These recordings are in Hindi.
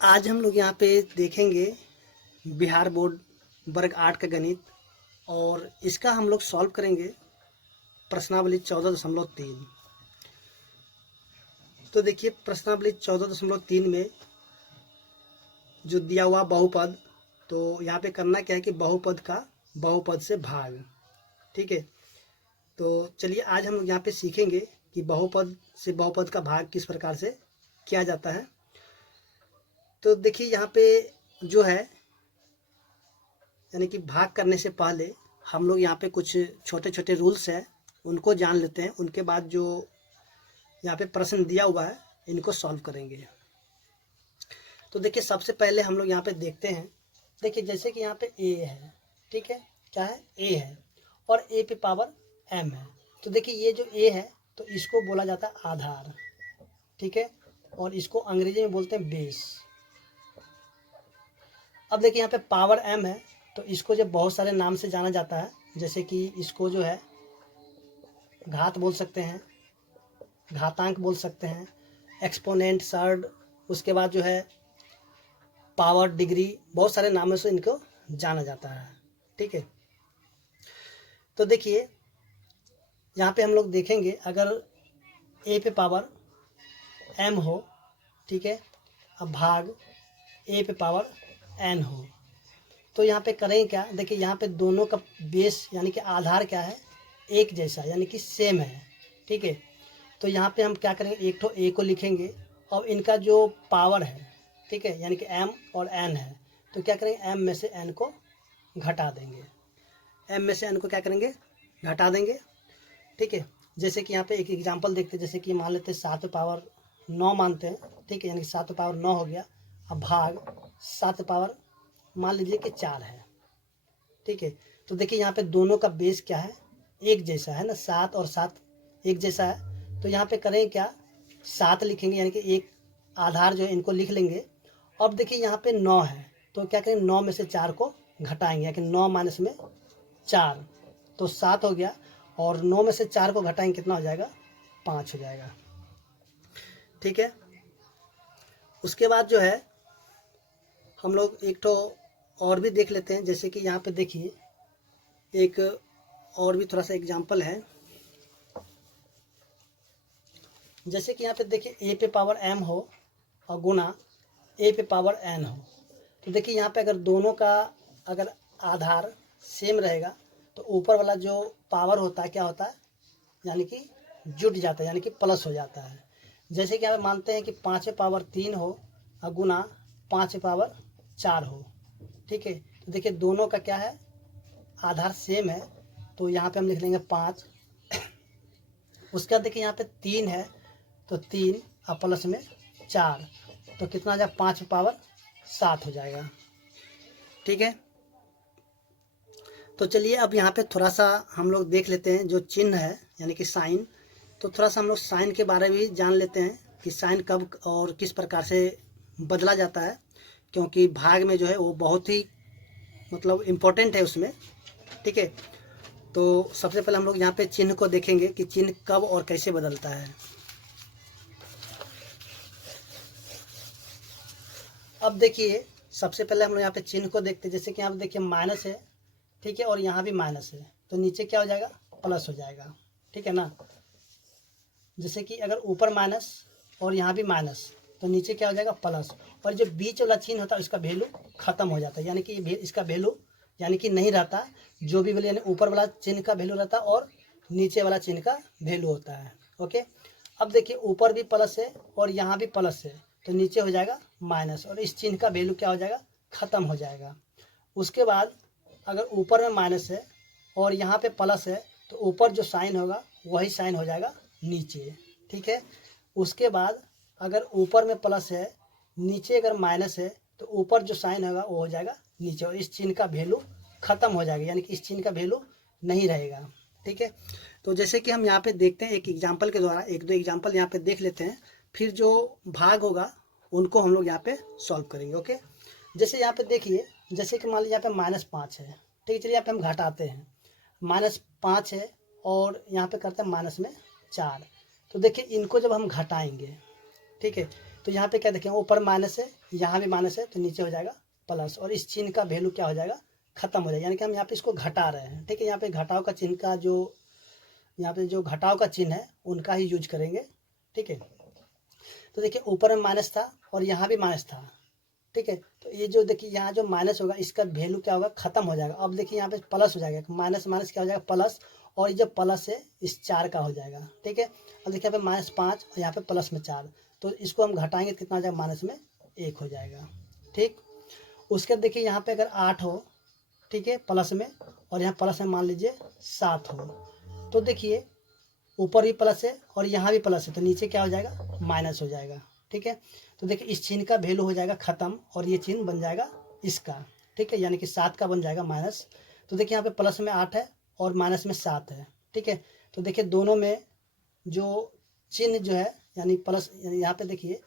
आज हम लोग यहाँ पे देखेंगे बिहार बोर्ड वर्ग 8 का गणित। और इसका हम लोग सॉल्व करेंगे प्रश्नावली 14.3। तो देखिए प्रश्नावली 14.3 में जो दिया हुआ बहुपद, तो यहाँ पे करना क्या है कि बहुपद का बहुपद से भाग। ठीक है, तो चलिए आज हम लोग यहाँ पे सीखेंगे कि बहुपद से बहुपद का भाग किस प्रकार से किया जाता है। तो देखिए यहाँ पे जो है यानी कि भाग करने से पहले हम लोग यहाँ पे कुछ छोटे छोटे रूल्स हैं, उनको जान लेते हैं। उनके बाद जो यहाँ पे प्रश्न दिया हुआ है इनको सॉल्व करेंगे। तो देखिए सबसे पहले हम लोग यहाँ पे देखते हैं। देखिए जैसे कि यहाँ पे ए है, ठीक है, क्या है, ए है और ए पे पावर एम है। तो देखिए ये जो ए है तो इसको बोला जाता है आधार, ठीक है, और इसको अंग्रेजी में बोलते हैं बेस। अब देखिए यहाँ पे पावर एम है तो इसको जब बहुत सारे नाम से जाना जाता है, जैसे कि इसको जो है घात बोल सकते हैं, घातांक बोल सकते हैं, एक्सपोनेंट, सर्ड, उसके बाद जो है पावर, डिग्री, बहुत सारे नामों से इनको जाना जाता है। ठीक है, तो देखिए यहाँ पे हम लोग देखेंगे अगर ए पे पावर एम हो, ठीक है, अब भाग ए पे पावर एन हो, तो यहाँ पे करेंगे क्या। देखिए यहाँ पे दोनों का बेस यानी कि आधार क्या है, एक जैसा यानी कि सेम है। ठीक है, तो यहाँ पे हम क्या करेंगे, एक तो ए को लिखेंगे और इनका जो पावर है, ठीक है, यानी कि एम और एन है, तो क्या करेंगे, एम में से एन को घटा देंगे। एम में से एन को क्या करेंगे, घटा देंगे। ठीक है, जैसे कि यहाँ पे एक एग्जांपल देखते हैं, जैसे कि मान लेते हैं 7 पावर 9 मानते हैं, ठीक है, यानी कि 7 पावर 9 हो गया। अब भाग 7 पावर मान लीजिए कि 4 है। ठीक है, तो देखिए यहाँ पे दोनों का बेस क्या है, एक जैसा है ना, 7 और 7 एक जैसा है। तो यहाँ पे करेंगे क्या, 7 लिखेंगे यानी कि एक आधार जो है इनको लिख लेंगे। अब देखिए यहाँ पे 9 है तो क्या करेंगे, 9 में से 4 को घटाएंगे, यानी कि 9 माइनस में 4 तो 7 हो गया, और 9 में से 4 को घटाएंगे कितना हो जाएगा, 5 हो जाएगा। ठीक है, उसके बाद जो है हम लोग एक तो और भी देख लेते हैं, जैसे कि यहाँ पे देखिए एक और भी थोड़ा सा एग्जांपल है। जैसे कि यहाँ पे देखिए ए पे पावर एम हो और गुना ए पे पावर एन हो, तो देखिए यहाँ पे अगर दोनों का अगर आधार सेम रहेगा तो ऊपर वाला जो पावर होता है क्या होता है, यानी कि जुट जाता है, यानी कि प्लस हो जाता है। जैसे कि आप मानते हैं कि 5 पे पावर 3 हो और गुना 5 पे पावर 4 हो। ठीक है, तो देखिए दोनों का क्या है, आधार सेम है, तो यहाँ पे हम लिख लेंगे 5। उसके बाद देखिए यहाँ पे 3 है तो 3 और प्लस में 4, तो कितना आ जाएगा, 5 पावर 7 हो जाएगा। ठीक है, तो चलिए अब यहाँ पे थोड़ा सा हम लोग देख लेते हैं जो चिन्ह है यानी कि साइन। तो थोड़ा सा हम लोग साइन के बारे में भी जान लेते हैं कि साइन कब और किस प्रकार से बदला जाता है, क्योंकि भाग में जो है वो बहुत ही मतलब इम्पोर्टेंट है उसमें। ठीक है, तो सबसे पहले हम लोग यहाँ पे चिन्ह को देखेंगे कि चिन्ह कब और कैसे बदलता है। अब देखिए सबसे पहले हम लोग यहाँ पे चिन्ह को देखते हैं। जैसे कि यहाँ पे देखिए माइनस है, ठीक है, और यहाँ भी माइनस है, तो नीचे क्या हो जाएगा, प्लस हो जाएगा। ठीक है ना, जैसे कि अगर ऊपर माइनस और यहाँ भी माइनस तो नीचे क्या हो जाएगा, प्लस, और जो बीच वाला चिन्ह होता है उसका वैल्यू खत्म हो जाता है, यानी कि इसका वैल्यू यानी कि नहीं रहता। जो भी वैल्यू यानी ऊपर वाला चिन्ह का वैल्यू रहता है और नीचे वाला चिन्ह का वैल्यू होता है। ओके, अब देखिए ऊपर भी प्लस है और यहाँ भी प्लस है, तो नीचे हो जाएगा माइनस, और इस चिन्ह का वैल्यू क्या हो जाएगा, खत्म हो जाएगा। उसके बाद अगर ऊपर में माइनस है और यहाँ पे प्लस है तो ऊपर जो साइन होगा वही साइन हो जाएगा नीचे। ठीक है, उसके बाद अगर ऊपर में प्लस है, नीचे अगर माइनस है, तो ऊपर जो साइन होगा वो हो जाएगा नीचे, और इस चिन्ह का वैल्यू खत्म हो जाएगा, यानी कि इस चिन्ह का वैल्यू नहीं रहेगा। ठीक है, तो जैसे कि हम यहाँ पे देखते हैं एक एग्जाम्पल के द्वारा, एक दो एग्जाम्पल यहाँ पे देख लेते हैं, फिर जो भाग होगा उनको हम लोग यहाँ पे सॉल्व करेंगे। ओके, जैसे यहाँ पे देखिए, जैसे कि मान लीजिए यहाँ पे -5 है, ठीक है, चलिए यहाँ पे हम घटाते हैं, -5 है और यहाँ पे करते हैं -4। तो देखिए इनको जब हम घटाएंगे, ठीक है, तो यहाँ पे क्या देखें, ऊपर माइनस है, यहाँ भी माइनस है, तो नीचे हो जाएगा प्लस, और इस चिन्ह का वैल्यू क्या हो जाएगा, खत्म हो जाएगा, यानी कि हम यहाँ पे इसको घटा रहे हैं। ठीक है, यहाँ पे घटाव का चिन्ह का जो यहाँ पे जो घटाव का चिन्ह है उनका ही यूज करेंगे। ठीक है, तो देखिए ऊपर में माइनस था और यहाँ भी माइनस था। ठीक है, तो ये जो देखिए यहाँ जो माइनस होगा इसका वैल्यू क्या होगा, खत्म हो जाएगा। अब देखिए यहाँ पे प्लस हो जाएगा, माइनस माइनस क्या हो जाएगा, प्लस, और ये जो प्लस है इस 4 का हो जाएगा। ठीक है, अब देखिए यहाँ पे -5 और यहाँ पे प्लस में 4, तो इसको हम घटाएंगे तो कितना हो जाएगा, माइनस में 1 हो जाएगा। ठीक, उसके बाद देखिए यहाँ पे अगर 8 हो, ठीक है, प्लस में, और यहाँ प्लस में मान लीजिए 7 हो, तो देखिए ऊपर भी प्लस है और यहाँ भी प्लस है, तो नीचे क्या हो जाएगा, माइनस हो जाएगा। ठीक है, तो देखिए इस चिन्ह का वैल्यू हो जाएगा खत्म, और ये चिन्ह बन जाएगा इसका। ठीक है, यानी कि 7 का बन जाएगा माइनस। तो देखिए यहाँ पे प्लस में 8 है और माइनस में 7 है। ठीक है, तो देखिए दोनों में जो चिन्ह जो है यानी प्लस, यहाँ पे देखिए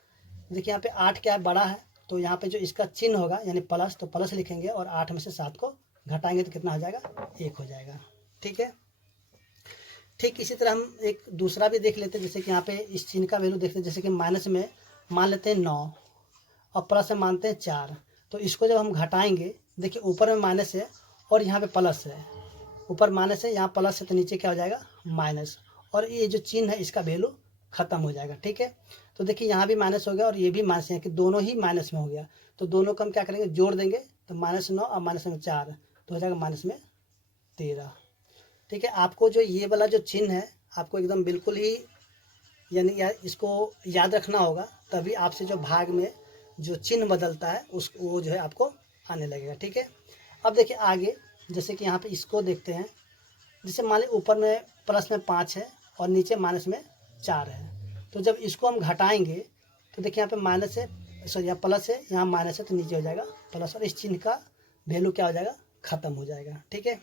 यहाँ पे 8 क्या है, बड़ा है, तो यहाँ पे जो इसका चिन्ह होगा यानी प्लस, तो प्लस लिखेंगे और 8 में से 7 को घटाएंगे तो कितना हो जाएगा, 1 हो जाएगा। ठीक है, ठीक इसी तरह हम एक दूसरा भी देख लेते हैं, जैसे कि यहाँ पे इस चिन्ह का वैल्यू देखते हैं, जैसे कि माइनस में मान लेते हैं 9 और प्लस में मानते हैं 4, तो इसको जब हम घटाएंगे, देखिए ऊपर में माइनस है और यहाँ पे प्लस है, ऊपर माइनस है यहाँ प्लस है, तो नीचे क्या हो जाएगा, माइनस, और ये जो चिन्ह है इसका वैल्यू खत्म हो जाएगा। ठीक है, तो देखिए यहाँ भी माइनस हो गया और ये भी माइनस है कि दोनों ही माइनस में हो गया, तो दोनों को हम क्या करेंगे, जोड़ देंगे, तो -9 और -4 तो हो जाएगा -13। ठीक है, आपको जो ये वाला जो चिन्ह है आपको एकदम बिल्कुल ही यानी इसको याद रखना होगा, तभी आपसे जो भाग में जो चिन्ह बदलता है उस वो जो है आपको आने लगेगा। ठीक है, अब देखिए आगे, जैसे कि यहाँ पे इसको देखते हैं, जैसे मान लीजिए ऊपर में प्लस में 5 है और नीचे माइनस में 4 है, तो जब इसको हम घटाएंगे तो देखिए यहाँ पे माइनस है, सॉरी यहाँ प्लस है, यहाँ माइनस है, तो नीचे हो जाएगा प्लस, और इस चिन्ह का वैल्यू क्या हो जाएगा, खत्म हो जाएगा। ठीक है,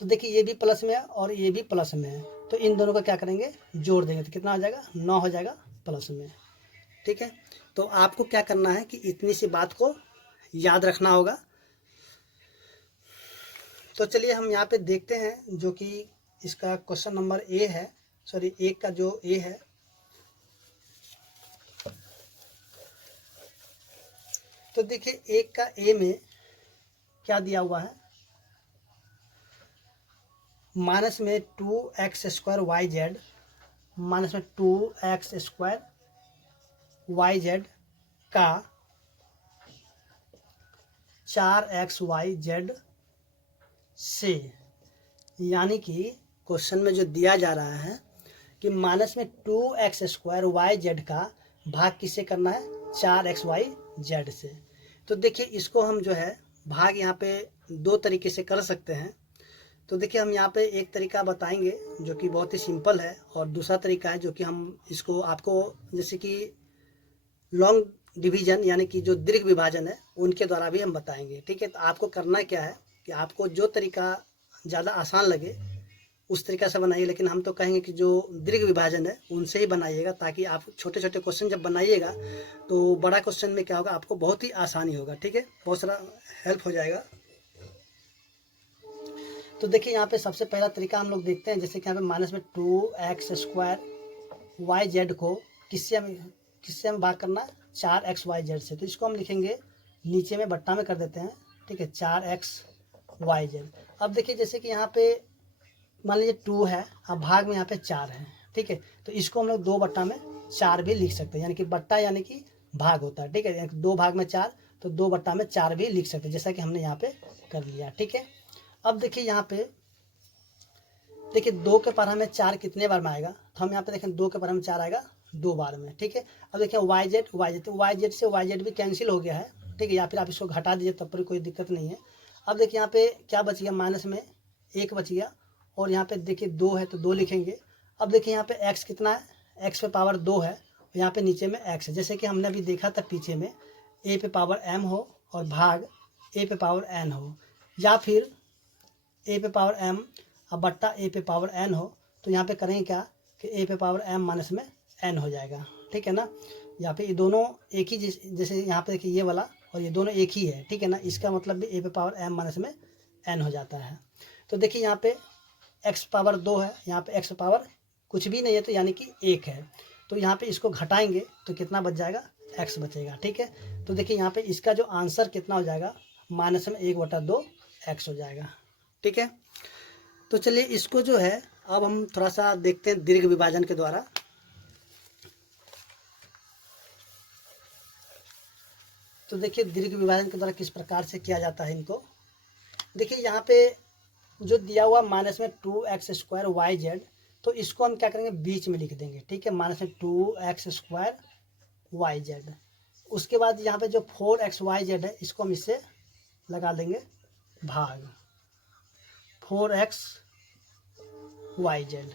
तो देखिए ये भी प्लस में है और ये भी प्लस में है, तो इन दोनों का क्या करेंगे, जोड़ देंगे, तो कितना हो जाएगा, 9 हो जाएगा प्लस में। ठीक है, तो आपको क्या करना है कि इतनी सी बात को याद रखना होगा। तो चलिए हम यहाँ पे देखते हैं, जो कि इसका क्वेश्चन नंबर ए है, सॉरी एक का जो ए है, तो देखिए एक का ए में क्या दिया हुआ है, माइनस में 2x² YZ, माइनस में 2x² YZ का 4xYZ से, यानी कि क्वेश्चन में जो दिया जा रहा है कि माइनस में 2x² YZ का भाग किससे करना है, 4xYZ से। तो देखिए इसको हम जो है भाग यहाँ पे दो तरीके से कर सकते हैं। तो देखिए हम यहाँ पे एक तरीका बताएंगे जो कि बहुत ही सिंपल है, और दूसरा तरीका है जो कि हम इसको आपको जैसे कि लॉन्ग डिवीजन यानी कि जो दीर्घ विभाजन है उनके द्वारा भी हम बताएंगे। ठीक है, तो आपको करना क्या है कि आपको जो तरीका ज़्यादा आसान लगे उस तरीका से बनाइए, लेकिन हम तो कहेंगे कि जो दीर्घ विभाजन है उनसे ही बनाइएगा, ताकि आप छोटे छोटे क्वेश्चन जब बनाइएगा तो बड़ा क्वेश्चन में क्या होगा, आपको बहुत ही आसानी होगा। ठीक है, बहुत सारा हेल्प हो जाएगा। तो देखिए यहाँ पे सबसे पहला तरीका हम लोग देखते हैं, जैसे कि यहाँ पे माइनस में 2x² YZ को किससे हम भाग करना है, 4xYZ से। तो इसको हम लिखेंगे नीचे में बट्टा में कर देते हैं। ठीक है, 4xYZ। अब देखिए जैसे कि यहाँ पे मान लीजिए 2 है, अब भाग में यहाँ पे 4 है। ठीक है, तो इसको हम लोग 2 बट्टा में 4 भी लिख सकते हैं, यानी कि बट्टा यानी कि भाग होता है। ठीक है, 2 भाग में 4, तो 2 बट्टा में 4 भी लिख सकते हैं, जैसा कि हमने यहाँ पे कर लिया। ठीक है, अब देखिए यहाँ पे देखिए 2 के पढ़ा में 4 कितने बार में आएगा, तो हम यहाँ पे देखें 2 के पढ़ा में 4 आएगा 2 बार में। ठीक है, अब देखिए YZ तो YZ से YZ भी कैंसिल हो गया है। ठीक है, या फिर आप इसको घटा दीजिए तब पर कोई दिक्कत नहीं है। अब देखिए यहाँ पे क्या बच गया, माइनस में 1 बच गया, और यहाँ पे देखिए 2 है तो 2 लिखेंगे। अब देखिए यहाँ पे x कितना है, x पे पावर 2 है, और यहाँ पे नीचे में x है, जैसे कि हमने अभी देखा था पीछे में a पे पावर m हो और भाग a पे पावर n हो, या फिर a पे पावर m अब बट्टा a पे पावर n हो। तो यहाँ पे करेंगे क्या कि a पे पावर m माइनस में n हो जाएगा। ठीक है ना, यहाँ पे ये दोनों एक ही, जैसे यहाँ पे देखिए ये वाला और ये दोनों एक ही है। ठीक है ना, इसका मतलब भी a पे पावर m माइनस में n हो जाता है। तो देखिए यहाँ पे x पावर 2 है, यहाँ पे x पावर कुछ भी नहीं है, तो यानी कि 1 है। तो यहाँ पे इसको घटाएंगे तो कितना बच जाएगा, x बचेगा। ठीक है, तो देखिए यहाँ पे इसका जो आंसर कितना हो जाएगा, माइनस में 1/2 x हो जाएगा। ठीक है, तो चलिए इसको जो है अब हम थोड़ा सा देखते हैं दीर्घ विभाजन के द्वारा। तो देखिए दीर्घ विभाजन के द्वारा किस प्रकार से किया जाता है इनको। देखिए यहाँ पे जो दिया हुआ माइनस में 2x² YZ, तो इसको हम क्या करेंगे, बीच में लिख देंगे। ठीक है, माइनस में 2x² YZ। उसके बाद यहाँ पे जो 4xYZ है इसको हम इससे लगा देंगे भाग 4xYZ।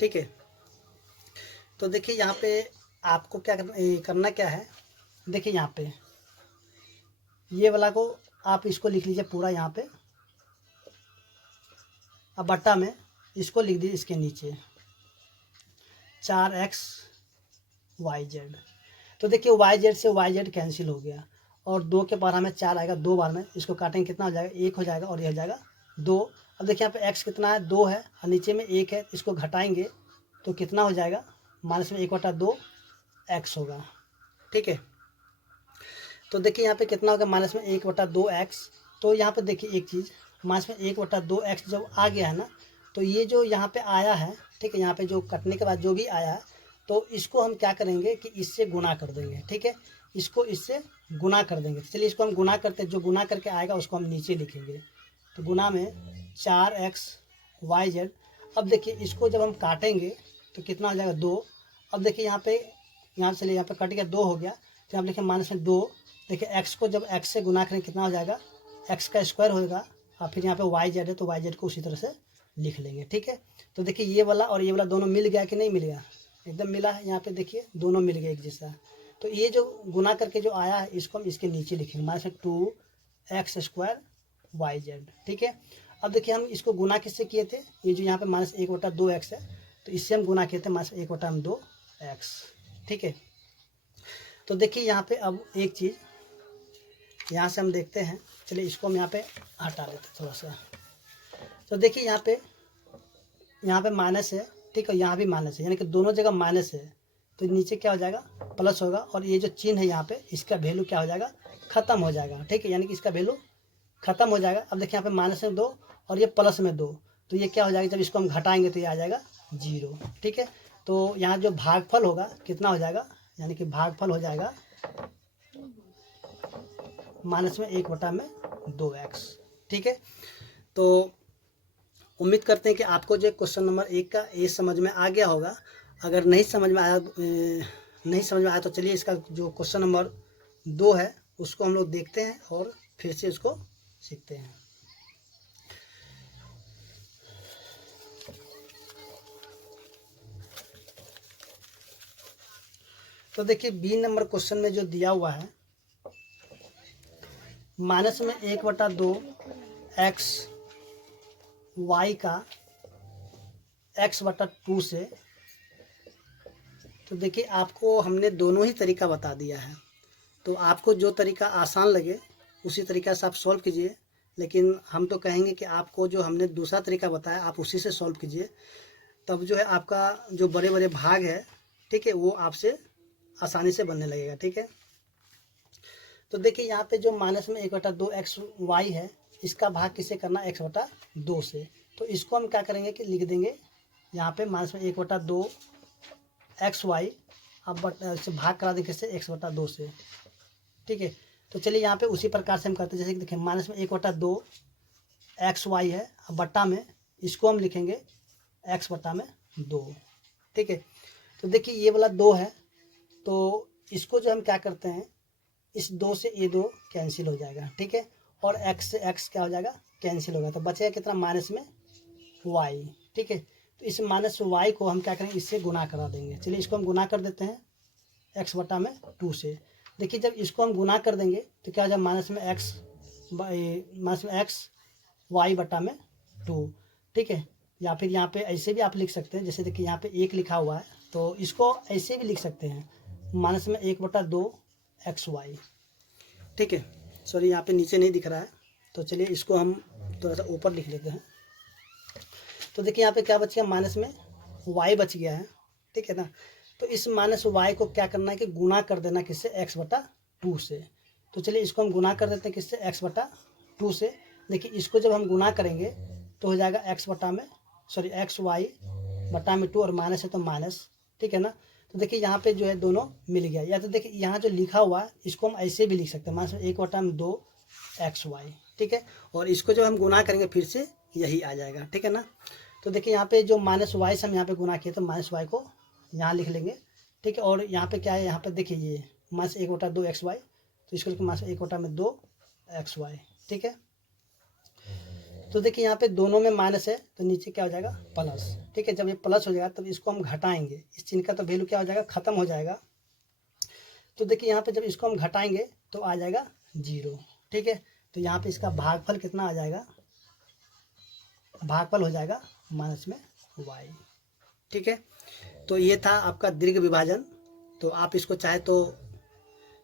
ठीक है, तो देखिए यहाँ पे आपको क्या करना क्या है, देखिए यहाँ पे ये वाला को आप इसको लिख लीजिए पूरा यहाँ पे, अब बट्टा में इसको लिख दीजिए इसके नीचे 4xYZ। तो देखिए YZ से YZ कैंसिल हो गया और 2 के बार हमें 4 आएगा, 2 बार में इसको काटेंगे कितना हो जाएगा, 1 हो जाएगा और यह हो जाएगा 2। अब देखिए यहाँ पे x कितना है, 2 है और नीचे में 1 है, इसको घटाएंगे तो कितना हो जाएगा, माइनस में 1/2 x होगा। ठीक है, तो देखिए यहाँ पे कितना होगा, माइनस में 1/2 x। तो यहाँ पे देखिए एक चीज़, माइनस में 1/2 x जब आ गया है ना, तो ये जो यहाँ पे आया है, ठीक है, यहाँ पे जो कटने के बाद जो भी आया है, तो इसको हम क्या करेंगे कि इससे गुना कर देंगे। ठीक है, इसको इससे गुना कर देंगे। चलिए इसको हम गुना करते हैं, जो गुना करके आएगा उसको हम नीचे लिखेंगे। तो गुना में 4xYZ। अब देखिए इसको जब हम काटेंगे तो कितना हो जाएगा, 2। अब देखिए यहाँ पे, यहाँ से यहाँ पे कट गया, 2 हो गया, तो यहाँ लिखे माइनस में 2। देखिए x को जब x से गुना करें कितना हो जाएगा, x का स्क्वायर होगा और फिर यहाँ पे YZ है तो YZ को उसी तरह से लिख लेंगे। ठीक है, तो देखिए ये वाला और ये वाला दोनों मिल गया कि नहीं मिल गया, एकदम मिला है। यहाँ पे देखिए दोनों मिल गए एक जैसा। तो ये जो गुना करके जो आया है इसको हम इसके नीचे लिखेंगे, माइनस 2x² YZ। ठीक है, अब देखिए हम इसको गुना किससे किए थे, ये जो यहाँ पे माइनस 1/2 x है, तो इससे हम गुना किए थे माइनस 1/2 x। ठीक है, तो देखिए यहाँ पे अब एक चीज़ यहाँ से हम देखते हैं, चलिए इसको हम यहाँ पे हटा लेते हैं थोड़ा सा। तो देखिए यहाँ पे माइनस है, ठीक है, यहाँ भी माइनस है, यानी कि दोनों जगह माइनस है, तो नीचे क्या हो जाएगा, प्लस होगा और ये जो चिन्ह है यहाँ पे इसका वैल्यू क्या हो जाएगा, ख़त्म हो जाएगा। ठीक है, यानी कि इसका वैल्यू ख़त्म हो जाएगा। अब देखिए यहाँ पे माइनस में 2 और ये प्लस में 2, तो ये क्या हो जाएगा, जब इसको हम घटाएंगे तो ये आ जाएगा 0। ठीक है, तो यहाँ जो भागफल होगा कितना हो जाएगा, यानी कि भागफल हो जाएगा माइनस में 1/2 x। ठीक है, तो उम्मीद करते हैं कि आपको जो क्वेश्चन नंबर 1 का ये समझ में आ गया होगा। अगर नहीं समझ में आया तो चलिए इसका जो क्वेश्चन नंबर 2 है उसको हम लोग देखते हैं और फिर से उसको सीखते हैं। तो देखिए बी नंबर क्वेश्चन में जो दिया हुआ है, माइनस में 1/2 x y का x/2 से। तो देखिए आपको हमने दोनों ही तरीका बता दिया है, तो आपको जो तरीका आसान लगे उसी तरीका से आप सॉल्व कीजिए, लेकिन हम तो कहेंगे कि आपको जो हमने दूसरा तरीका बताया आप उसी से सॉल्व कीजिए, तब जो है आपका जो बड़े बड़े भाग है, ठीक है, वो आपसे आसानी से बनने लगेगा। ठीक है, तो देखिए यहाँ पे जो माइनस में 1/2 x y है, इसका भाग किसे करना, x/2 से। तो इसको हम क्या करेंगे कि लिख देंगे यहाँ पे माइनस में 1/2 x y, अब से भाग करा देंगे किससे, x/2 से। ठीक है, तो चलिए यहाँ पे उसी प्रकार से हम करते हैं, जैसे कि देखिए माइनस में 1/2 x y है, अब बट्टा में इसको हम लिखेंगे x/2। ठीक है, तो देखिए ये वाला 2 है, तो इसको जो हम क्या करते हैं, इस 2 से ये 2 कैंसिल हो जाएगा। ठीक है, और x से x क्या हो जाएगा, कैंसिल होगा, तो बचेगा कितना, माइनस में y। ठीक है, तो इस माइनस y को हम क्या करेंगे, इससे गुना करा देंगे। चलिए इसको हम गुना कर देते हैं x/2 से। देखिए जब इसको हम गुना कर देंगे तो क्या हो जाएगा, माइनस में x y/2। ठीक है, या फिर यहाँ पे ऐसे भी आप लिख सकते हैं, जैसे देखिए यहाँ पे 1 लिखा हुआ है, तो इसको ऐसे भी लिख सकते हैं, माइनस में 1/2 xy। ठीक है, सॉरी यहाँ पे नीचे नहीं दिख रहा है, तो चलिए इसको हम थोड़ा सा ऊपर लिख लेते हैं। तो देखिए यहाँ पे क्या बच गया, माइनस में y बच गया है। ठीक है ना, तो इस माइनस वाई को क्या करना है कि गुना कर देना किससे, एक्स बटा टू से। तो चलिए इसको हम गुना कर देते हैं किससे, एक्स बटा टू से। देखिए इसको जब हम गुना करेंगे तो हो जाएगा एक्स बटा में सॉरी एक्स वाई बटा में टू, और माइनस है तो माइनस, ठीक है ना। तो देखिए यहाँ पे जो है दोनों मिल गया। या तो देखिए यहाँ जो लिखा हुआ है इसको हम ऐसे भी लिख सकते हैं, माइनस एक बटा में दो एक्स वाई, ठीक है। और इसको जब हम गुना करेंगे फिर से यही आ जाएगा, ठीक है ना। तो देखिए यहाँ पे जो माइनस वाई से हम यहाँ पे गुना किए तो माइनस वाई को यहाँ लिख लेंगे, ठीक है। और यहाँ पे क्या है, यहाँ पे देखिए ये माइनस एक बटा दो एक्स वाई, तो इसको लिखें माइनस एक बटा में दो एक्स वाई, ठीक है। तो देखिए यहाँ पे दोनों में माइनस है तो नीचे क्या हो जाएगा, प्लस, ठीक है। जब ये प्लस हो जाएगा तब इसको हम घटाएंगे, इस चिन्ह का तो वैल्यू क्या हो जाएगा, खत्म हो जाएगा। तो देखिए यहाँ पे जब इसको हम घटाएंगे तो आ जाएगा जीरो, ठीक है। तो यहाँ पे इसका भागफल कितना आ जाएगा, भागफल हो जाएगा माइनस में वाई, ठीक है। तो ये था आपका दीर्घ विभाजन। तो आप इसको चाहे तो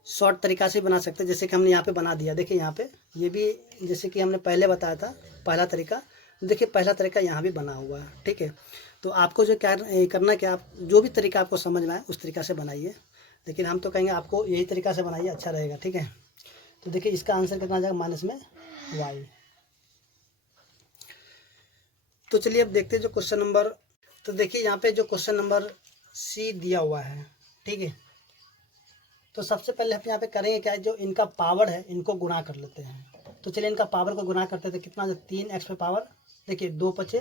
शॉर्ट तरीका से बना सकते हैं, जैसे कि हमने यहाँ पे बना दिया। देखिए यहाँ पे ये भी जैसे कि हमने पहले बताया था पहला तरीका, देखिए पहला तरीका यहाँ भी बना हुआ है, ठीक है। तो आपको जो क्या करना है कि आप जो भी तरीका आपको समझ में आए उस तरीका से बनाइए, लेकिन हम तो कहेंगे आपको यही तरीका से बनाइए, अच्छा रहेगा, ठीक है। तो देखिए इसका आंसर कितना आ जाएगा, माइनस में वाई। तो चलिए अब देखते हैं जो क्वेश्चन नंबर, तो देखिए यहाँ पे जो क्वेश्चन नंबर सी दिया हुआ है, ठीक है। तो सबसे पहले हम यहाँ पे करेंगे क्या, जो इनका पावर है इनको गुणा कर लेते हैं। तो चलिए इनका पावर को गुणा करते थे, कितना जो तीन एक्स पे पावर, देखिए दो पचे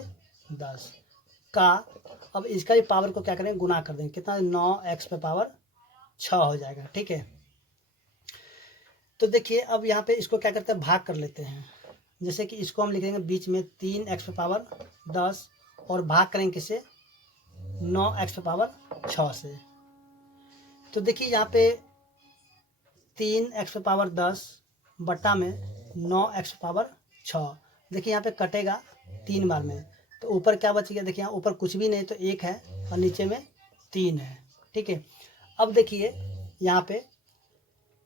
10 का, अब इसका भी पावर को क्या करेंगे, गुना कर देंगे, कितना नौ एक्स पे पावर 6 हो जाएगा, ठीक है। तो देखिए अब यहाँ पे इसको क्या करते हैं, भाग कर लेते हैं। जैसे कि इसको हम लिखेंगे बीच में तीन एक्स पे पावर 10 और भाग करेंगे किससे, नौ एक्स पे पावर 6 से। तो देखिए यहाँ पे तीन एक्स पे पावर 10 बटा में नौ एक्स पे पावर 6, देखिए यहाँ पे कटेगा तीन बार में, तो ऊपर क्या बचेगा, देखिए यहाँ ऊपर कुछ भी नहीं तो एक है और नीचे में तीन है, ठीक है। अब देखिए यहाँ पे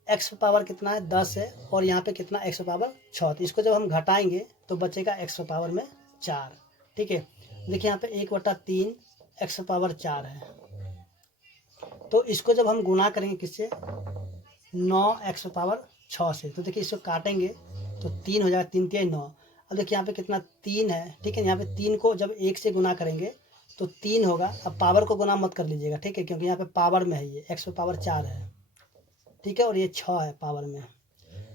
एक्स पे पावर कितना है 10 है, और यहाँ पे कितना एक्स पे पावर 6, तो इसको जब हम घटाएंगे तो बचेगा एक्स पे पावर में 4, ठीक है। देखिए यहाँ पे एक बटा तीन एक्स पे पावर 4 है, तो इसको जब हम गुना करेंगे किससे, नौ एक्स पावर 6 से, तो देखिए इसको काटेंगे तो तीन हो जाएगा, तीन तिया 9। अब देखिए यहाँ पे कितना तीन है, ठीक है। यहाँ पे तीन को जब एक से गुना करेंगे तो तीन होगा। अब पावर को गुना मत कर लीजिएगा, ठीक है, क्योंकि यहाँ पे पावर में है, ये एक्स पावर 4 है, ठीक है, और ये 6 है पावर में।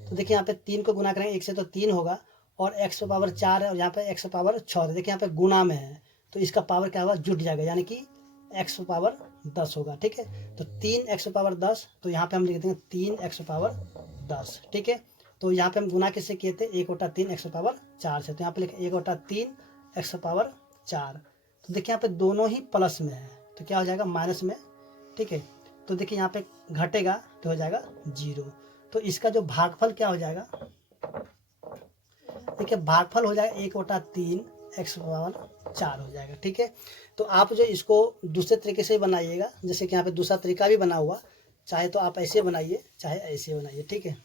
तो देखिए यहाँ पे तीन को गुना करेंगे एक से तो तीन होगा, और एक्स पावर 4 है और यहाँ पे एक्स पावर 6 है, देखिए यहाँ पे गुना में है तो इसका पावर क्या होगा, जुट जाएगा, यानी कि एक्स पावर 10 होगा, ठीक है। तो तीन एक्स पावर 10, तो यहाँ पे हम लिख देंगे तीन एक्स पावर 10, ठीक है। तो यहाँ पे हम गुना किससे किए थे, एक बटा तीन एक्स पावर 4 से, तो यहाँ पे लिखे एक बटा तीन एक्स पावर 4। तो देखिए यहाँ पे दोनों ही प्लस में है तो क्या हो जाएगा, माइनस में, ठीक है। तो देखिए यहाँ पे घटेगा तो हो जाएगा जीरो। तो इसका जो भागफल क्या हो जाएगा, देखिए भागफल हो जाएगा एक बटा तीन एक्स पावर 4 हो जाएगा, ठीक है। तो आप जो इसको दूसरे तरीके से बनाइएगा, जैसे कि यहाँ पे दूसरा तरीका भी बना हुआ, चाहे तो आप ऐसे बनाइए चाहे ऐसे बनाइए, ठीक है।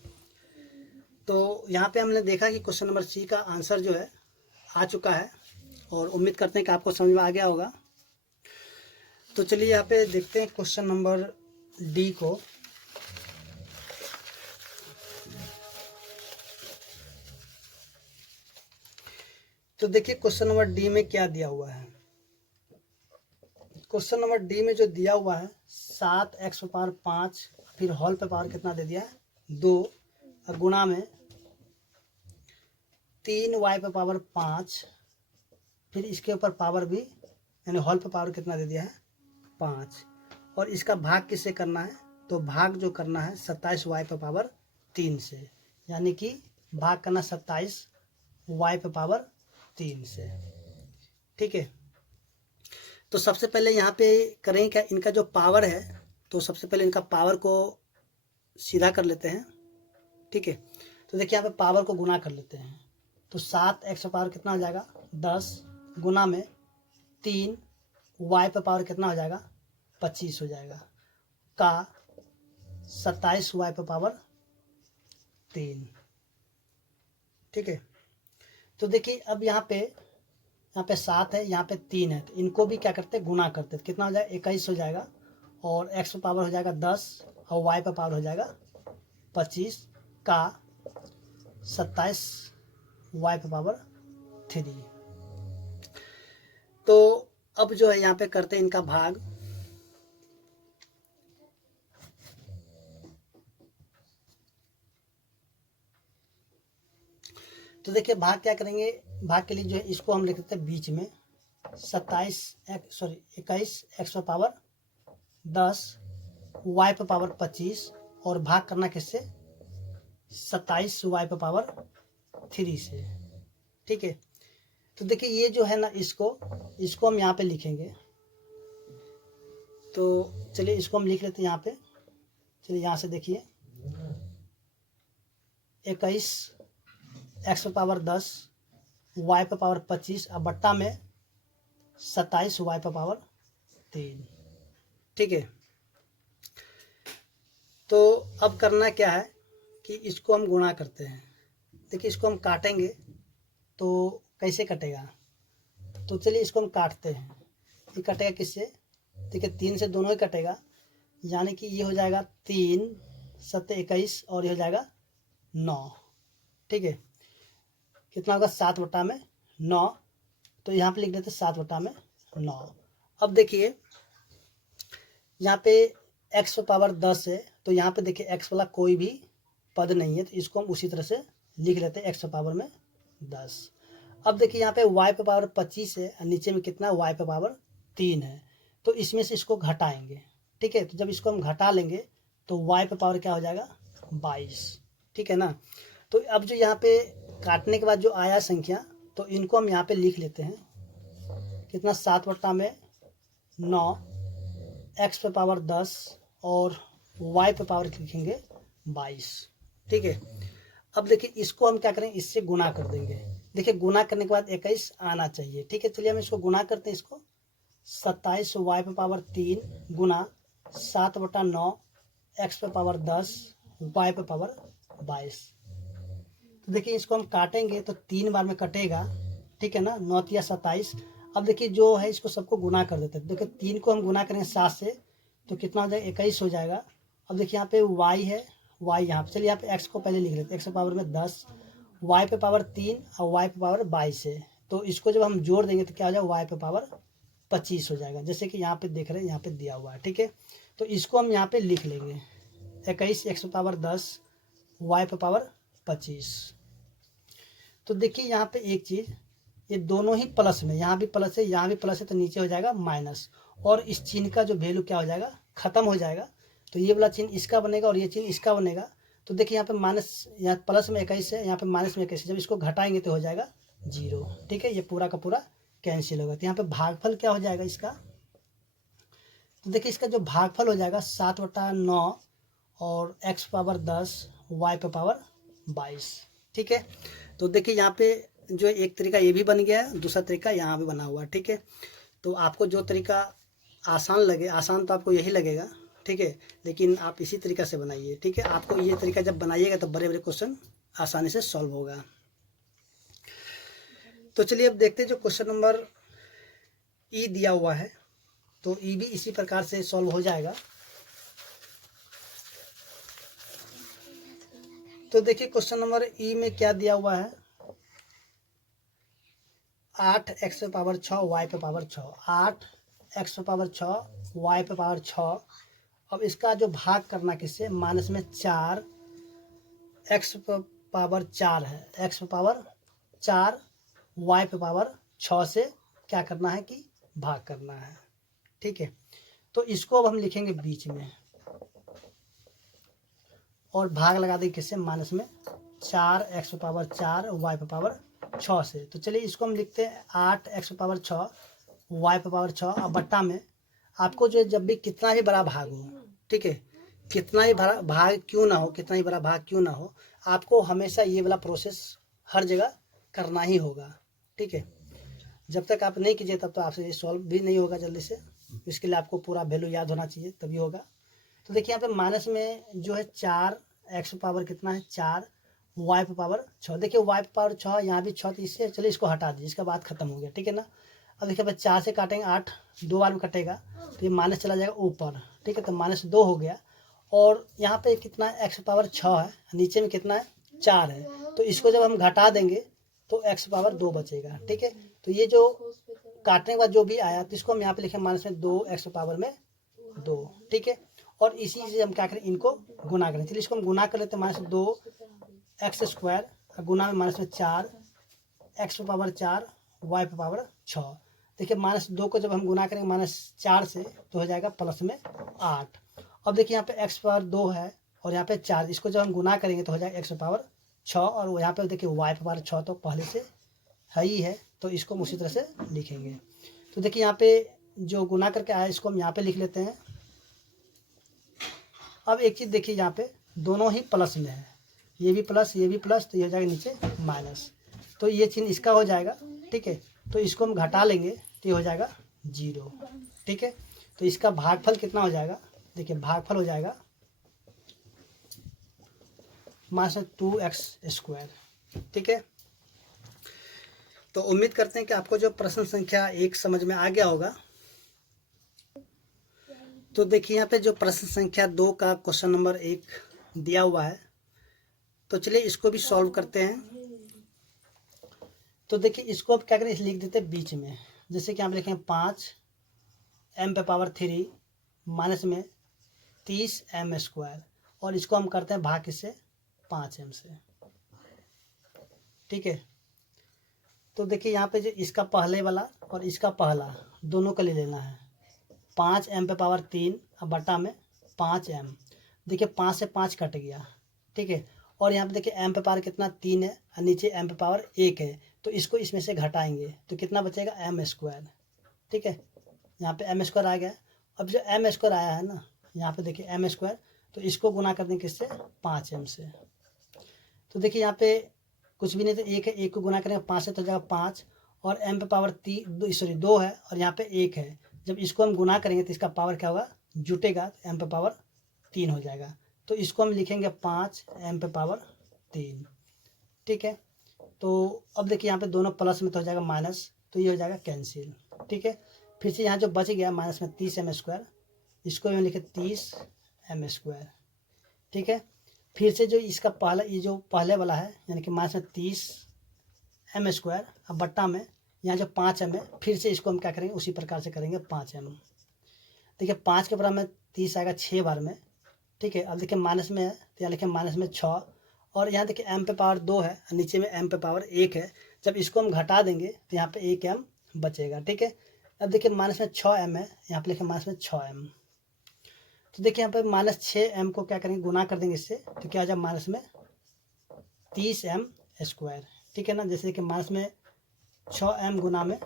तो यहाँ पे हमने देखा कि क्वेश्चन नंबर सी का आंसर जो है आ चुका है, और उम्मीद करते हैं कि आपको समझ में आ गया होगा। तो चलिए यहाँ पे देखते हैं क्वेश्चन नंबर डी को। तो देखिए क्वेश्चन नंबर डी में क्या दिया हुआ है। क्वेश्चन नंबर डी में जो दिया हुआ है 7 एक्स पे पावर 5, फिर होल पे पावर कितना दे दिया है 2, और गुणा में 3 वाई पे पावर 5, फिर इसके ऊपर पावर भी, यानी होल पे पावर कितना दे दिया है 5, और इसका भाग किससे करना है, तो भाग जो करना है 27 वाई पे पावर 3 से, यानी कि भाग करना 27 वाई पे पावर 3 से, ठीक है। तो सबसे पहले यहाँ पे करें क्या, इनका जो पावर है तो सबसे पहले इनका पावर को सीधा कर लेते हैं, ठीक है। तो देखिए यहाँ पे पावर को गुना कर लेते हैं, तो 7 एक्स पावर कितना हो जाएगा 10, गुना में 3 वाई पे पावर कितना हो जाएगा 25 हो जाएगा, का 27 वाई पे पावर 3, ठीक है। तो देखिए अब यहाँ पे 7 है, यहाँ पे 3 है, तो इनको भी क्या करते हैं गुना करते हैं, कितना हो जाएगा 21 हो जाएगा, और एक्स पे पावर हो जाएगा 10 और वाई पे पावर हो जाएगा 25 का 27 वाई पे पावर 3। तो अब जो है यहाँ पे करते हैं इनका भाग। तो देखिए भाग क्या करेंगे, भाग के लिए जो है इसको हम लिख देते हैं बीच में 21 एक्स पे पावर 10 वाई पे पावर 25 और भाग करना किससे 27 वाई पे पावर 3 से। ठीक है, तो देखिए ये जो है ना इसको हम यहाँ पे लिखेंगे। तो चलिए इसको हम लिख लेते हैं यहाँ पे। चलिए यहाँ से देखिए 21 एक्स पे पावर 10 वाई पे पावर 25 अब बट्टा में 27 वाई पे पावर 3। ठीक है, तो अब करना क्या है कि इसको हम गुणा करते हैं। देखिए इसको हम काटेंगे तो कैसे कटेगा, तो चलिए इसको हम काटते हैं। ये कटेगा किससे, देखिए 3 से दोनों ही कटेगा, यानी कि ये हो जाएगा 3 7 21 और ये हो जाएगा 9। ठीक है, कितना होगा 7/9। तो यहाँ पे लिख देते 7/9। अब देखिए यहाँ पे x पे पावर 10 है, तो यहाँ पे देखिए x वाला कोई भी पद नहीं है, तो इसको हम उसी तरह से लिख लेते हैं x पे पावर में 10। अब देखिए यहाँ पे y पे पावर 25 है और नीचे में कितना y पे पावर 3 है, तो इसमें से इसको घटाएंगे। ठीक है, तो जब इसको हम घटा लेंगे तो y पे पावर क्या हो जाएगा 22। ठीक है ना, तो अब जो यहाँ पे काटने के बाद जो आया संख्या, तो इनको हम यहाँ पे लिख लेते हैं कितना 7/9 x पे पावर 10 और y पे पावर लिखेंगे 22। ठीक है, अब देखिए इसको हम क्या करेंगे, इससे गुना कर देंगे। देखिए गुना करने के बाद 21 आना चाहिए। ठीक है, चलिए हम इसको गुना करते हैं। इसको 27 वाई पे पावर 3 गुना 7/9 एक्स पे पावर 10 वाई पे पावर 22। तो देखिए इसको हम काटेंगे तो 3 बार में कटेगा। ठीक है ना, 9 या 27। अब देखिए जो है इसको सबको गुना कर देते हैं। देखिए 3 को हम गुना करेंगे 7 से तो कितना हो जाएगा 21 हो जाएगा। अब देखिए यहाँ पे y है, y यहाँ पे, चलिए यहाँ पे x को पहले लिख लेते हैं। एक्स पे पावर में 10 y पे पावर 3 और y पे पावर 22 है, तो इसको जब हम जोड़ देंगे तो क्या हो जाएगा y पे पावर 25 हो जाएगा, जैसे कि यहाँ पे देख रहे हैं यहाँ पे दिया हुआ है। ठीक है, तो इसको हम यहाँ पे लिख लेंगे 21 एक्स पे पावर 10 y पे पावर 25। तो देखिए यहाँ पे एक चीज़, ये दोनों ही प्लस में, यहाँ भी प्लस है यहाँ भी प्लस है, तो नीचे हो जाएगा माइनस, और इस चिन्ह का जो वैल्यू क्या हो जाएगा खत्म हो जाएगा। तो ये वाला चिन्ह इसका बनेगा और ये चिन्ह इसका बनेगा। तो देखिए यहाँ पे माइनस, यहाँ प्लस में 21 है, यहाँ पे माइनस में 21 है, जब इसको घटाएंगे तो हो जाएगा 0। ठीक है, ये पूरा का पूरा कैंसिल होगा। तो यहाँ पे भागफल क्या हो जाएगा इसका, तो देखिए इसका जो भागफल हो जाएगा 7/9 और x पावर 10 y पे पावर 22। ठीक है, तो देखिए यहाँ पे जो एक तरीका ये भी बन गया है, दूसरा तरीका यहाँ भी बना हुआ है। ठीक है, तो आपको जो तरीका आसान लगे, आसान तो आपको यही लगेगा। ठीक है, लेकिन आप इसी तरीका से बनाइए। ठीक है, आपको ये तरीका जब बनाइएगा तो बड़े बड़े क्वेश्चन आसानी से सॉल्व होगा। तो चलिए अब देखते हैं जो क्वेश्चन नंबर ई दिया हुआ है, तो ई भी इसी प्रकार से सॉल्व हो जाएगा। तो देखिए क्वेश्चन नंबर ई में क्या दिया हुआ है, 8 एक्स पे पावर 6 वाई पे पावर 6, 8 एक्स पे पावर 6 वाई पे पावर 6। अब इसका जो भाग करना किससे, माइनस में 4 एक्स पे पावर 4 है, एक्स पे पावर 4 वाई पे पावर 6 से क्या करना है कि भाग करना है। ठीक है, तो इसको अब हम लिखेंगे बीच में और भाग लगा देंगे किससे, माइनस में 4 एक्स पे पावर 4 वाई पे पावर 6 से। तो चलिए इसको हम लिखते हैं 8 एक्स पे पावर 6 वाई पे पावर 6 और बट्टा में आपको जो जब भी कितना भी बड़ा भाग हो, ठीक है, कितना ही बड़ा भाग क्यों ना हो, कितना ही बड़ा भाग क्यों ना हो, आपको हमेशा ये वाला प्रोसेस हर जगह करना ही होगा। ठीक है, जब तक आप नहीं कीजिए तब तो आपसे ये सॉल्व भी नहीं होगा जल्दी से। इसके लिए आपको पूरा वैल्यू याद होना चाहिए तभी होगा। तो देखिए यहाँ पे माइनस में जो है 4 एक्स पावर कितना है 4 वाई पे पावर 6। देखिए वाई पे पावर 6 यहाँ भी 6, तो इससे चलिए इसको हटा दीजिए, इसका बात खत्म हो गया। ठीक है ना, अब देखिए भाई 4 से काटेंगे 8, 2 बार में कटेगा तो ये माइनस चला जाएगा ऊपर, ठीक है, तो -2 हो गया। और यहाँ पे कितना है, x पावर 6 है, नीचे में कितना है 4 है, तो इसको जब हम घटा देंगे तो x पावर 2 बचेगा, ठीक है। तो ये जो काटने के बाद जो भी आया तो इसको हम यहाँ पे लिखें -2 x पावर में 2, ठीक है। और इसी से हम क्या करें, इनको गुना करें। चलिए इसको हम गुना कर लेते हैं, -2 x स्क्वायर गुना में -4 x पावर 4 y पावर 6। देखिए -2 को जब हम गुना करेंगे -4 से तो हो जाएगा +8। अब देखिए यहाँ पे x पावर 2 है और यहाँ पे 4, इसको जब हम गुना करेंगे तो हो जाएगा x पावर 6, और यहाँ पे देखिए y पावर 6 तो पहले से है ही है, तो इसको हम उसी तरह से लिखेंगे। तो देखिए यहाँ पे जो गुना करके आया इसको हम यहाँ पे लिख लेते हैं। अब एक चीज़ देखिए, यहाँ पे दोनों ही प्लस में है, ये भी प्लस ये भी प्लस, तो ये हो जाएगा नीचे माइनस, तो ये चिन्ह इसका हो जाएगा, ठीक है। तो इसको हम घटा लेंगे तो ये हो जाएगा 0, ठीक है। तो इसका भागफल कितना हो जाएगा, देखिए भागफल हो जाएगा -2x², ठीक है। तो उम्मीद करते हैं कि आपको जो प्रश्न संख्या 1 समझ में आ गया होगा। तो देखिए यहाँ पे जो प्रश्न संख्या 2 का क्वेश्चन नंबर 1 दिया हुआ है, तो चलिए इसको भी सॉल्व करते हैं। तो देखिए इसको अब क्या करें, लिख देते हैं बीच में, जैसे कि यहाँ पे लिखें 5 m पे पावर 3 माइनस में 30 m², और इसको हम करते हैं भाग किससे, 5m से, ठीक है। तो देखिए यहाँ पे जो इसका पहले वाला और इसका पहला दोनों का ले लेना है, 5 m पे पावर 3 अब बटा में 5m, देखिए 5 से 5 कट गया, ठीक है। और यहाँ पे देखिए m पे पावर कितना 3 है और नीचे m पे पावर 1 है, तो इसको इसमें से घटाएंगे तो कितना बचेगा m², ठीक है। यहाँ पे m² आ गया। अब जो m² आया है ना, यहाँ पे देखिए m², तो इसको गुना कर देंगे किससे, 5m से। तो देखिए यहाँ पे कुछ भी नहीं, तो 1 है, 1 को गुना करेंगे 5 से तो जाएगा 5, और m पे पावर 2 है और यहाँ पे 1 है, जब इसको हम गुना करेंगे तो इसका पावर क्या होगा, जुटेगा, तो m पे पावर 3 हो जाएगा। तो इसको हम लिखेंगे 5 m पे पावर 3, ठीक है। तो अब देखिए यहाँ पे दोनों प्लस में तो हो जाएगा माइनस, तो ये हो जाएगा कैंसिल, ठीक है। फिर से यहाँ जो बच गया माइनस में 30 m², इसको हम लिखे 30 m², ठीक है। फिर से जो इसका पहला, ये जो पहले वाला है यानी कि माइनस में 30 m², अब बट्टा में यहाँ जो 5m है, फिर से इसको हम क्या करेंगे, उसी प्रकार से करेंगे 5m। देखिए 5 के बराबर में 30 आएगा 6 बार में, ठीक है। अब देखिए माइनस में है तो यहाँ लिखे -6, और यहाँ देखिए m पे पावर 2 है, नीचे में m पे पावर 1 है, जब इसको हम घटा देंगे तो यहाँ पे 1m बचेगा, ठीक है। अब देखिए -6m है, यहाँ पे लिखे -6m। तो देखिए यहाँ पे -6m को क्या करेंगे, गुना कर देंगे इससे, तो क्या हो जाएगा माइनस में 30m², ठीक है ना। जैसे कि माइनस में 6m गुना में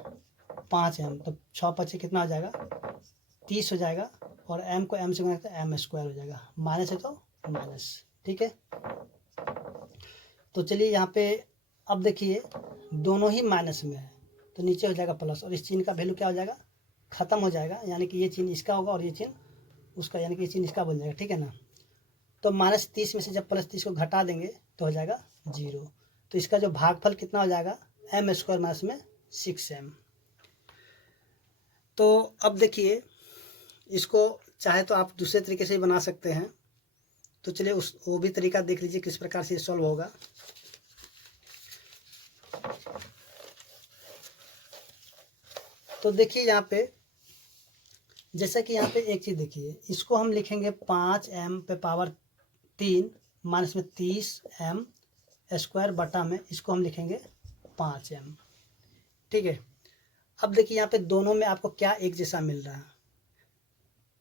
5m, तो 6 पचे कितना हो जाएगा, 30 हो जाएगा, और m को m से गुना करते हैं m² हो जाएगा, माइनस है तो माइनस, ठीक है। तो चलिए यहाँ पे अब देखिए दोनों ही माइनस में है, तो नीचे हो जाएगा प्लस, और इस चिन्ह का वैल्यू क्या हो जाएगा, ख़त्म हो जाएगा, यानी कि ये चिन्ह इसका होगा और ये चिन्ह उसका, यानी कि ये चिन्ह इसका बन जाएगा, ठीक है ना। तो -30 में से जब +30 को घटा देंगे तो हो जाएगा 0। तो इसका जो भागफल कितना हो जाएगा, m² माइनस में 6m। तो अब देखिए इसको चाहे तो आप दूसरे तरीके से ही बना सकते हैं, तो चलिए वो भी तरीका देख लीजिए किस प्रकार से सॉल्व होगा। तो देखिए यहाँ पे जैसा कि यहाँ पे एक चीज़ देखिए, इसको हम लिखेंगे 5m पे पावर 3 माइनस में 30m² बटा में इसको हम लिखेंगे 5m, ठीक है। अब देखिए यहाँ पे दोनों में आपको क्या एक जैसा मिल रहा है,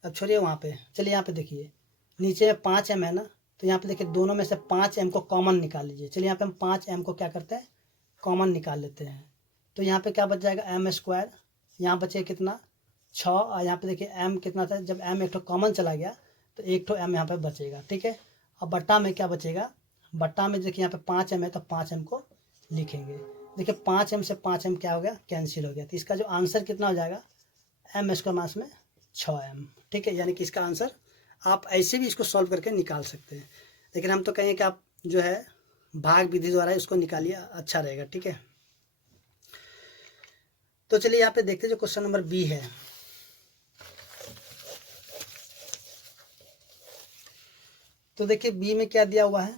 अब छोड़िए वहाँ पे, चलिए यहाँ पे देखिए नीचे में 5m है ना, तो यहाँ पे देखिए दोनों में से 5m को कॉमन निकाल लीजिए। चलिए यहाँ पे हम 5m को क्या करते हैं, कॉमन निकाल लेते हैं। तो यहाँ पे क्या बच जाएगा m², यहाँ बचे कितना 6, और यहाँ पे देखिए m कितना था, जब m एक ठो कॉमन चला गया तो एक ठो m यहाँ पे बचेगा, ठीक है। अब बट्टा में क्या बचेगा, बट्टा में देखिए यहाँ पे 5m है तो 5m को लिखेंगे। देखिए 5m से 5m क्या हो गया, कैंसिल हो गया। तो इसका जो आंसर कितना हो जाएगा, m² माइनस में 6m, ठीक है। यानी कि इसका आंसर आप ऐसे भी इसको सॉल्व करके निकाल सकते हैं, लेकिन हम तो कहेंगे कि आप जो है भाग विधि द्वारा इसको निकालिए, अच्छा रहेगा, ठीक है। तो चलिए यहाँ पे देखते हैं जो क्वेश्चन नंबर बी है। तो देखिए बी में क्या दिया हुआ है।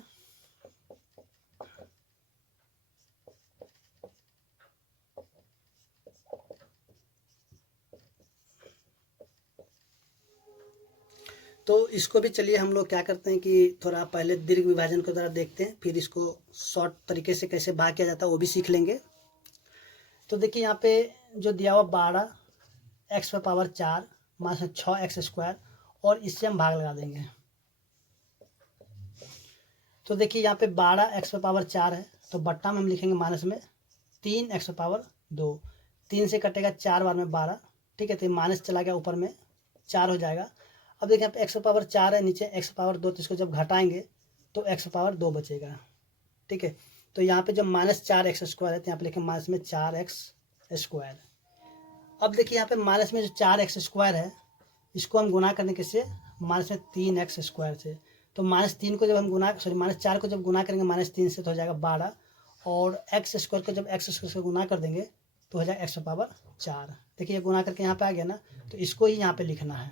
तो इसको भी चलिए हम लोग क्या करते हैं कि थोड़ा पहले दीर्घ विभाजन को जरा देखते हैं, फिर इसको शॉर्ट तरीके से कैसे भाग किया जाता है वो भी सीख लेंगे। तो देखिए यहाँ पे जो दिया हुआ 12x⁴ माइनस 6x², और इससे हम भाग लगा देंगे। तो देखिए यहाँ पे 12x⁴ है, तो बट्टा में हम लिखेंगे माइनस में 3x⁴, 3 से कटेगा 4 बार में 12, ठीक है। तो माइनस चला गया, ऊपर में 4 हो जाएगा। अब देखिए यहाँ पे x⁴ है, नीचे x⁴, तो इसको जब घटाएंगे तो x⁴ बचेगा, ठीक है। तो यहाँ पे जब -4x² है तो यहाँ पे लिखें माइनस में 4x²। अब देखिए यहाँ पे माइनस में जो 4x² है इसको हम गुना करने किससे, माइनस में 3x² से। तो -3 को जब हम -4 को जब गुना करेंगे -3 से तो हो जाएगा 12, और x² को जब x² से गुना कर देंगे तो हो जाएगा x⁴। देखिए ये गुना करके यहाँ पे आ गया ना, तो इसको ही यहाँ पे लिखना है,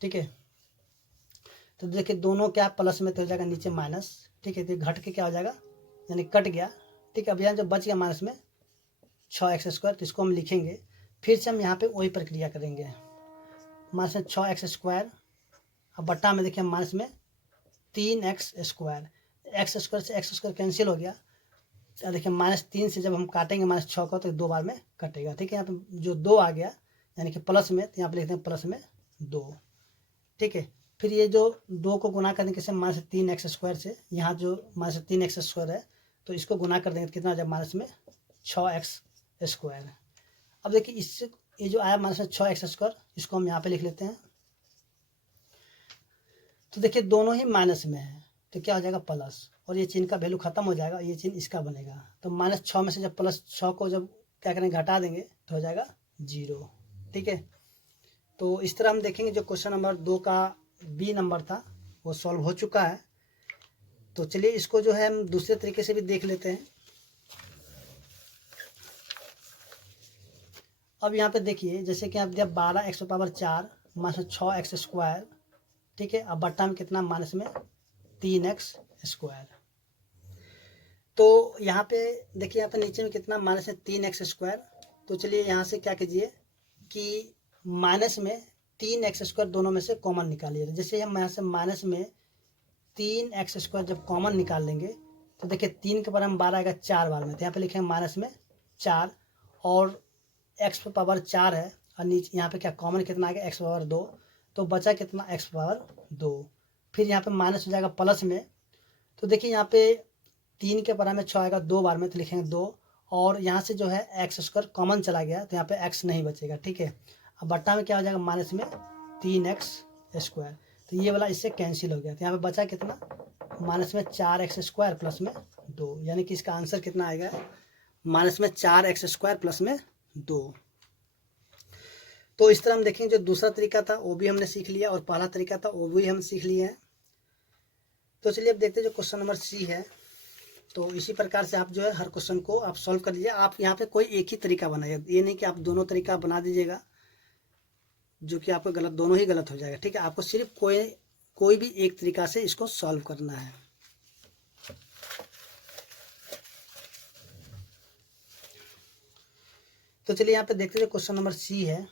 ठीक है। तो देखिए दोनों क्या प्लस में तो हो जाएगा, नीचे माइनस, ठीक है। तो घट के क्या हो जाएगा, यानी कट गया, ठीक है। अब यहाँ जब बच गया माइनस में 6x², तो इसको हम लिखेंगे, फिर से हम यहाँ पे वही प्रक्रिया करेंगे, माइनस में 6x², अब बट्टा में देखिए माइनस में 3x², x² से x² कैंसिल हो गया। देखिए -3 से जब हम काटेंगे -6 को तो 2 बार में कटेगा, ठीक है। यहाँ पे जो 2 आ गया यानी कि प्लस में, तो यहाँ पे लिखते हैं प्लस में 2, ठीक है। फिर ये जो 2 को गुना करने के से -3x² से, यहाँ जो -3x² है तो इसको गुना कर देंगे तो कितना आ जाए, माइनस में 6x²। अब देखिए इससे ये जो आया माइनस में 6x², इसको हम यहाँ पे लिख लेते हैं। तो देखिए दोनों ही माइनस में है तो क्या हो जाएगा, प्लस, और ये चिन्ह का वैल्यू खत्म हो जाएगा, ये चिन्ह इसका बनेगा। तो -6 में से जब +6 को जब क्या करेंगे, घटा देंगे तो हो जाएगा 0, ठीक है। तो इस तरह हम देखेंगे जो क्वेश्चन नंबर 2 का बी नंबर था वो सॉल्व हो चुका है। तो चलिए इसको जो है हम दूसरे तरीके से भी देख लेते हैं। अब यहाँ पे देखिए जैसे कि आप दिया 12x⁴ माइनस 6x², ठीक है। अब बट्टा में कितना, माइनस में 3x²। तो यहाँ पे देखिए, यहाँ पे नीचे में कितना, माइनस में 3x²। तो चलिए यहाँ से क्या कीजिए कि माइनस में 3x² दोनों में से कॉमन निकालिए। जैसे हम यहाँ से माइनस में 3x² जब कॉमन निकाल लेंगे तो देखिए 3 के बार में 12 आएगा 4 बार में, तो यहाँ पे लिखेंगे माइनस में 4, और x⁴ है, और नीचे यहाँ पे क्या कॉमन कितना आ गया, x⁴, तो बचा कितना, x⁴। फिर यहाँ पे माइनस हो जाएगा प्लस में, तो देखिए यहाँ पे 3 के बराबर में 6 आएगा 2 बार में, तो लिखेंगे 2, और यहाँ से जो है x² कॉमन चला गया तो यहाँ पे x नहीं बचेगा, ठीक है। अब बट्टा में क्या हो जाएगा, माइनस में 3x², तो ये वाला इससे कैंसिल हो गया, तो यहाँ पे बचा कितना, माइनस में 4x² प्लस में 2, यानी कि इसका आंसर कितना आएगा, माइनस में 4x² प्लस में 2। तो इस तरह हम देखेंगे जो दूसरा तरीका था वो भी हमने सीख लिया, और पहला तरीका था वो भी हम सीख लिए हैं। तो चलिए अब देखते हैं जो क्वेश्चन नंबर सी है। तो इसी प्रकार से आप जो है हर क्वेश्चन को आप सॉल्व कर लीजिए। आप यहाँ पे कोई एक ही तरीका बनाइए, ये नहीं कि आप दोनों तरीका बना दीजिएगा, जो कि आपका गलत, दोनों ही गलत हो जाएगा, ठीक है। आपको सिर्फ कोई भी एक तरीका से इसको सॉल्व करना है। तो चलिए यहाँ पे देखते हैं क्वेश्चन नंबर सी है।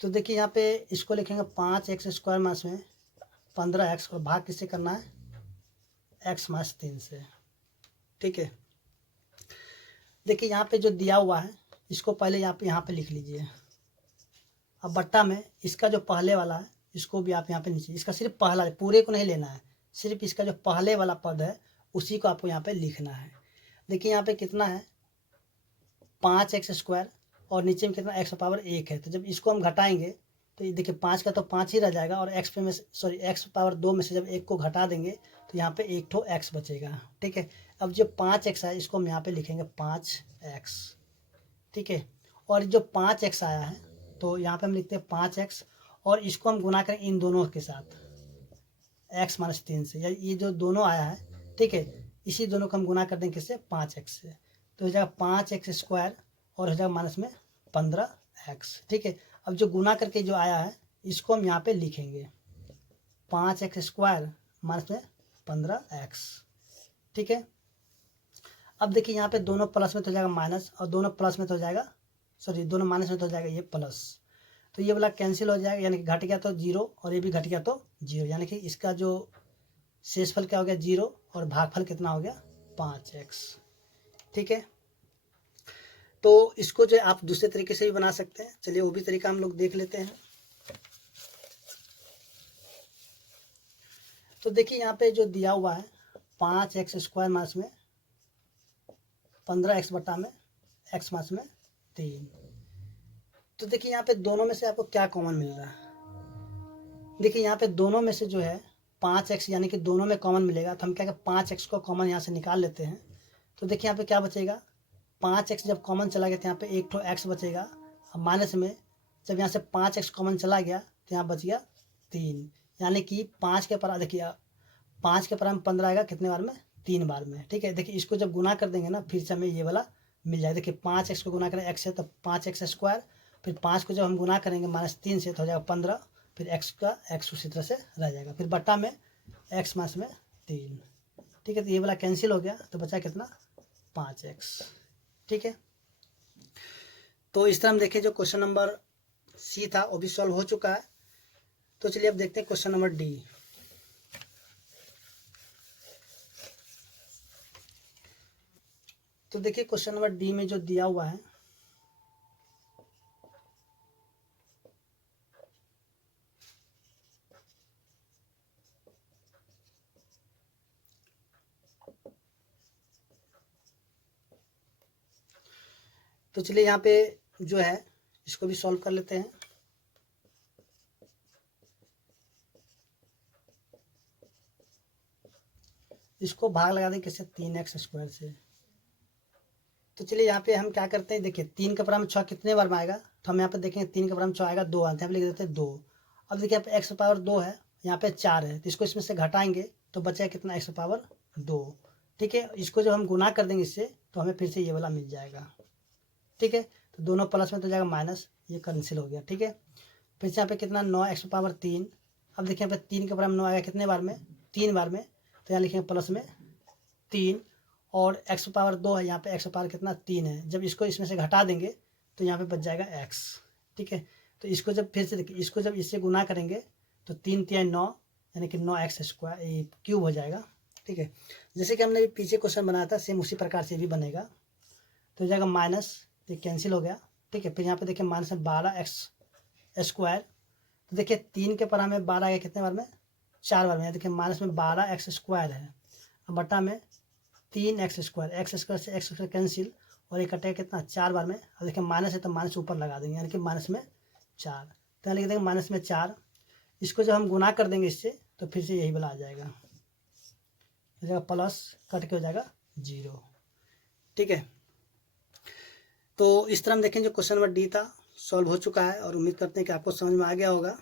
तो देखिए यहाँ पे इसको लिखेंगे 5x² माइनस में 15x, और भाग किससे करना है, x माइनस 3 से, ठीक है। देखिए यहाँ पे जो दिया हुआ है इसको पहले यहाँ पे लिख लीजिए। अब बट्टा में इसका जो पहले वाला है इसको भी आप यहाँ पे नीचे, इसका सिर्फ पहला, पूरे को नहीं लेना है, सिर्फ इसका जो पहले वाला पद है उसी को आपको यहाँ पे लिखना है। देखिए यहाँ पे कितना है, 5x², और नीचे में कितना, x⁴ है। तो जब इसको हम घटाएंगे तो ये देखिए 5 का तो 5 ही रह जाएगा, और x⁴ में से जब 1 को घटा देंगे तो यहाँ पे 1 ठो x बचेगा, ठीक है। अब जो 5x है इसको हम यहाँ पे लिखेंगे 5x, ठीक है। और जो 5x आया है तो यहाँ पे हम लिखते हैं 5x, और इसको हम गुना करें इन दोनों के साथ x माइनस 3 से, या ये जो दोनों आया है, ठीक है, इसी दोनों को हम गुना कर देंगे किससे, 5x से, तो हो जाएगा 5x स्क्वायर और हो जाएगा माइनस में 15x। ठीक है, अब जो गुना करके जो आया है इसको हम यहाँ पे लिखेंगे 5x स्क्वायर माइनस में 15x। ठीक है, अब देखिए यहाँ पे दोनों प्लस में तो हो जाएगा माइनस और दोनों प्लस में तो हो जाएगा, सॉरी दोनों माइनस में तो हो जाएगा ये प्लस, तो ये वाला कैंसिल हो जाएगा, यानी कि घट गया तो 0 और ये भी घट गया तो 0, यानी कि इसका जो शेषफल क्या हो गया 0 और भागफल कितना हो गया 5x। ठीक है, तो इसको जो आप दूसरे तरीके से भी बना सकते हैं, चलिए वो भी तरीका हम लोग देख लेते हैं। तो देखिए यहाँ पे जो दिया हुआ है 5x स्क्वायर माइनस में 15x बटा में x माइनस में 3, तो देखिए यहाँ पे दोनों में से आपको क्या कॉमन मिल रहा है। देखिए यहाँ पे दोनों में से जो है 5x, यानी कि दोनों में कॉमन मिलेगा, तो हम क्या 5x को कॉमन यहाँ से निकाल लेते हैं। तो देखिए यहाँ पे क्या बचेगा, 5x जब कॉमन चला गया तो यहाँ पे एक तो x बचेगा, अब माइनस में जब यहाँ से 5x कॉमन चला गया तो यहाँ बच गया 3, यानी कि 5 के पर देखिए 5 के पर में 15 आएगा कितने बार में, 3 बार में। ठीक है, देखिए इसको जब गुना कर देंगे ना फिर से हमें ये वाला मिल जाएगा। देखिए 5x को गुना करें x से तो 5x स्क्वायर, फिर 5 को जब हम गुना करेंगे माइनस 3 से तो हो जाएगा 15, फिर x का x उसी तरह से रह जाएगा, फिर बट्टा में x माइनस में 3। ठीक है, तो ये वाला कैंसिल हो गया तो बचा कितना 5x। ठीक है, तो इस तरह हम देखें जो क्वेश्चन नंबर सी था वो भी सॉल्व हो चुका है। तो चलिए अब देखते हैं क्वेश्चन नंबर डी। तो देखिए क्वेश्चन नंबर डी में जो दिया हुआ है तो चलिए यहाँ पे जो है इसको भी सॉल्व कर लेते हैं। इसको भाग लगा दें किससे, 3x स्क्वायर से। तो चलिए यहाँ पे हम क्या करते हैं, देखिए 3 का बराबर 6 कितने बार में आएगा, तो हम यहाँ पे देखेंगे 3 का बराबर 6 आएगा 2 आते हैं, लिख देते हैं 2। अब देखिए यहाँ पे x पावर 2 है, यहाँ पे 4 है, तो इसको इसमें से घटाएंगे तो बचेगा कितना x पावर 2। ठीक है, इसको जब हम गुना कर देंगे इससे तो हमें फिर से ये वाला मिल जाएगा। ठीक है, तो दोनों प्लस में तो जाएगा माइनस, ये कैंसिल हो गया। ठीक है, फिर से यहाँ पे कितना 9x पावर 3। अब देखिए यहाँ पे 3 के बराबर 9 आएगा कितने बार में, 3 बार में, तो यहाँ लिखेंगे प्लस में 3 और x पावर 2 है, यहाँ पे x पावर कितना 3 है, जब इसको इसमें से घटा देंगे तो यहाँ पे बच जाएगा x। ठीक है, तो इसको जब फिर से देखिए इसको जब इससे गुना करेंगे तो 3 3 9 यानी कि 9x स्क्वायर क्यूब हो जाएगा। ठीक है, जैसे कि हमने पीछे क्वेश्चन बनाया था सेम उसी प्रकार से भी बनेगा, तो हो जाएगा माइनस, तो कैंसिल हो गया। ठीक है, फिर यहाँ पे देखिए माइनस में 12x स्क्वायर, तो देखिए 3 के पर हमें 12 आएगा कितने बार में, 4 बार में, देखिए माइनस में 12x स्क्वायर है, अब बटा में 3x स्क्वायर, x स्क्वायर से x स्क्वायर कैंसिल और ये कटेगा कितना 4 बार में। अब देखिए माइनस है तो माइनस ऊपर लगा देंगे, यानी कि माइनस में 4, तो यहाँ लिख देंगे माइनस में 4। इसको जब हम गुना कर देंगे इससे तो फिर से यही वाला आ जाएगा, हो जाएगा प्लस कट के हो जाएगा 0। ठीक है, तो इस तरह हम देखें जो क्वेश्चन नंबर डी था सॉल्व हो चुका है और उम्मीद करते हैं कि आपको समझ में आ गया होगा।